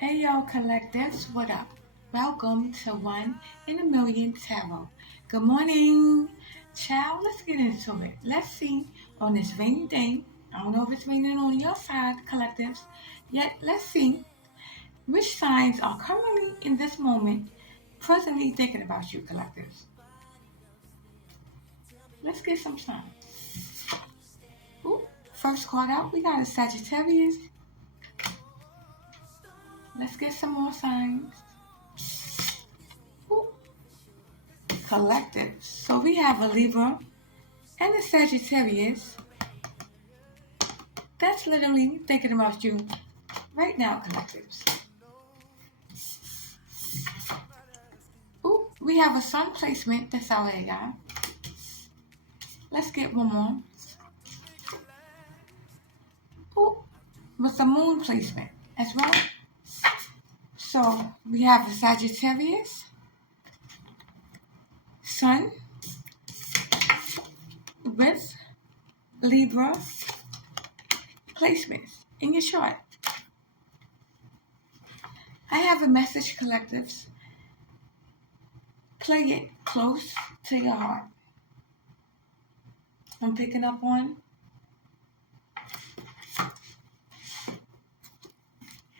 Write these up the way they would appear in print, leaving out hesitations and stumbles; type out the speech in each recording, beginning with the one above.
Hey yo, collectives, what up? Welcome to One in a Million Tarot. Good morning, child. Let's get into it. Let's see on this rainy day. I don't know if it's raining on your side, collectives, yet let's see which signs are currently in this moment presently thinking about you, collectives. Let's get some signs. Ooh, first card out, we got a Sagittarius. Let's get some more signs. Ooh, collective. So we have a Libra and a Sagittarius. That's literally thinking about you right now, collectives. Ooh, we have a sun placement that's out here, y'all. Let's get one more. Ooh, with the moon placement as well. So we have a Sagittarius, sun with Libra placements in your chart. I have a message, collectives. Play it close to your heart. I'm picking up on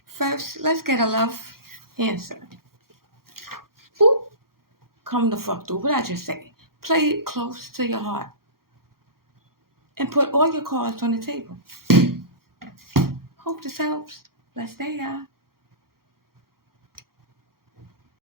first, let's get a love answer. Ooh, come the fuck through. What I just say? Play it close to your heart. And put all your cards on the table. Hope this helps. Let's stay, y'all.